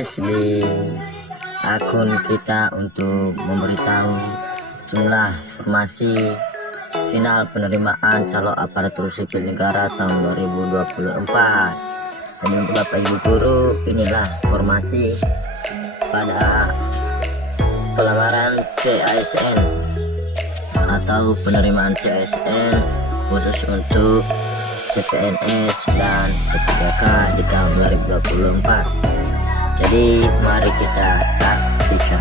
guys di akun kita untuk memberitahu jumlah formasi final penerimaan calon aparatur sipil negara tahun 2024. Dan untuk Bapak Ibu guru, inilah formasi pada pelamaran CASN atau penerimaan CASN khusus untuk CPNS dan P3K di tahun 2024. Jadi mari kita saksikan.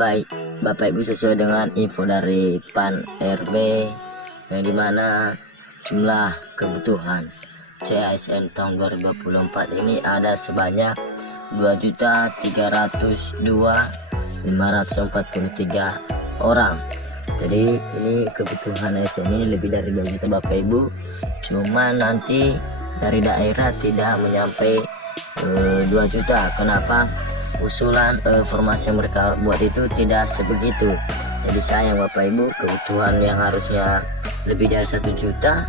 Baik Bapak Ibu, sesuai dengan info dari PAN RB yang dimana jumlah kebutuhan CASN tahun 2024 ini ada sebanyak 2.302.543 orang. Jadi ini kebutuhan ASN ini lebih dari 2 juta Bapak Ibu, cuma nanti dari daerah tidak menyampai 2 juta. Kenapa? Usulan formasi yang mereka buat itu tidak sebegitu. Jadi sayang Bapak Ibu, kebutuhan yang harusnya lebih dari 1 juta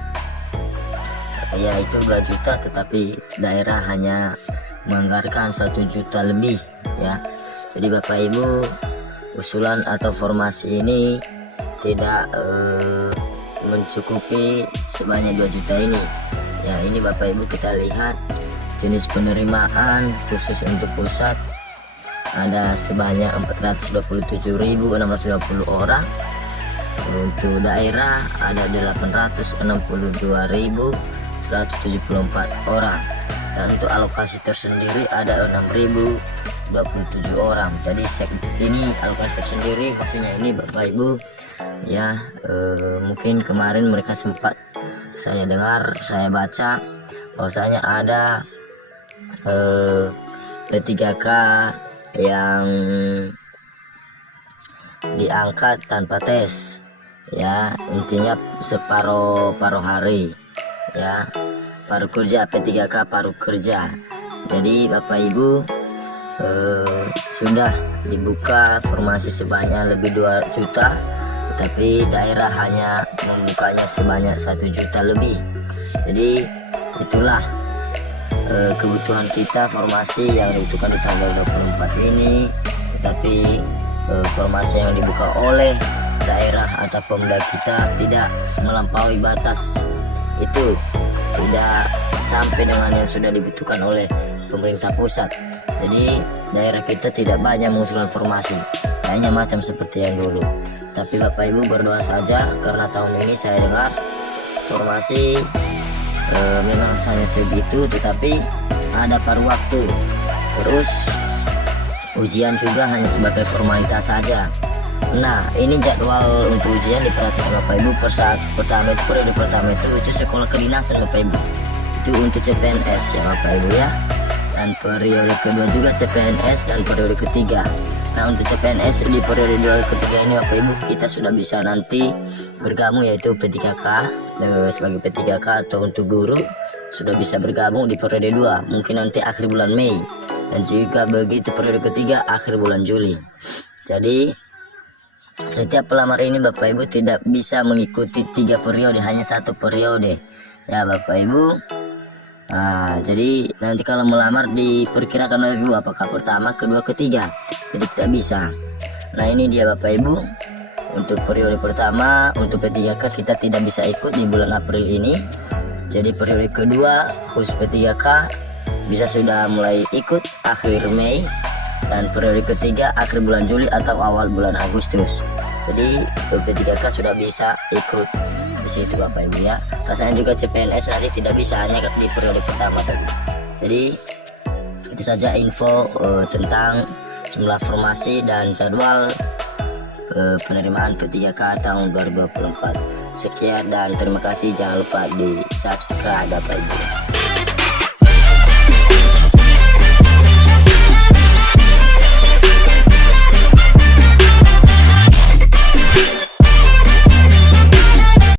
yaitu 2 juta, tetapi daerah hanya menganggarkan 1 juta lebih ya. Jadi Bapak Ibu, usulan atau formasi ini tidak mencukupi sebanyak 2 juta ini ya. Ini Bapak Ibu, kita lihat jenis penerimaan khusus untuk pusat ada sebanyak 427.650 orang. Untuk daerah ada 862.174 orang, dan untuk alokasi tersendiri ada 6.027 orang. Jadi ini alokasi tersendiri, maksudnya ini Bapak Ibu ya, mungkin kemarin mereka sempat saya dengar, saya baca bahwasanya ada P3K yang diangkat tanpa tes ya, intinya separuh hari ya, paruh kerja, P3K paruh kerja. Jadi Bapak Ibu, sudah dibuka formasi sebanyak lebih 2 juta, tetapi daerah hanya membukanya sebanyak 1 juta lebih. Jadi itulah kebutuhan kita, formasi yang dibutuhkan di tahun 2024 ini. Tetapi formasi yang dibuka oleh daerah atau Pemda kita tidak melampaui batas itu, tidak sampai dengan yang sudah dibutuhkan oleh pemerintah pusat. Jadi daerah kita tidak banyak mengusulkan formasi, hanya macam seperti yang dulu. Tapi Bapak Ibu berdoa saja, karena tahun ini saya dengar formasi memang hanya segitu, tetapi ada paruh waktu. Terus ujian juga hanya sebagai formalitas saja. Nah, ini jadwal untuk ujian diperhatikan Bapak Ibu. Pertama itu periode pertama itu sekolah kedinasan Bapak Ibu, itu untuk CPNS ya Bapak Ibu ya. Dan periode kedua juga CPNS, dan periode ketiga. Nah, untuk CPNS di periode ketiga ini Bapak Ibu, kita sudah bisa nanti bergabung, yaitu P3K sebagai P3K, atau untuk guru sudah bisa bergabung di periode 2 mungkin nanti akhir bulan Mei, dan juga begitu periode ketiga akhir bulan Juli. Jadi setiap pelamar ini Bapak Ibu tidak bisa mengikuti 3 periode, hanya 1 periode ya Bapak Ibu. Nah, jadi nanti kalau melamar diperkirakan Bapak Ibu apakah pertama, kedua, ketiga, jadi tidak bisa. Nah, ini dia Bapak Ibu, untuk periode pertama untuk P3K kita tidak bisa ikut di bulan April ini. Jadi periode kedua khusus P3K bisa sudah mulai ikut akhir Mei, dan periode ketiga akhir bulan Juli atau awal bulan Agustus. Jadi P3K sudah bisa ikut di situ Bapak Ibu ya. Rasanya juga CPNS nanti tidak bisa, hanya di periode pertama tadi. Jadi itu saja info tentang jumlah formasi dan jadwal penerimaan P3K tahun 2024. Sekian dan terima kasih, jangan lupa di subscribe Bapak Ibu.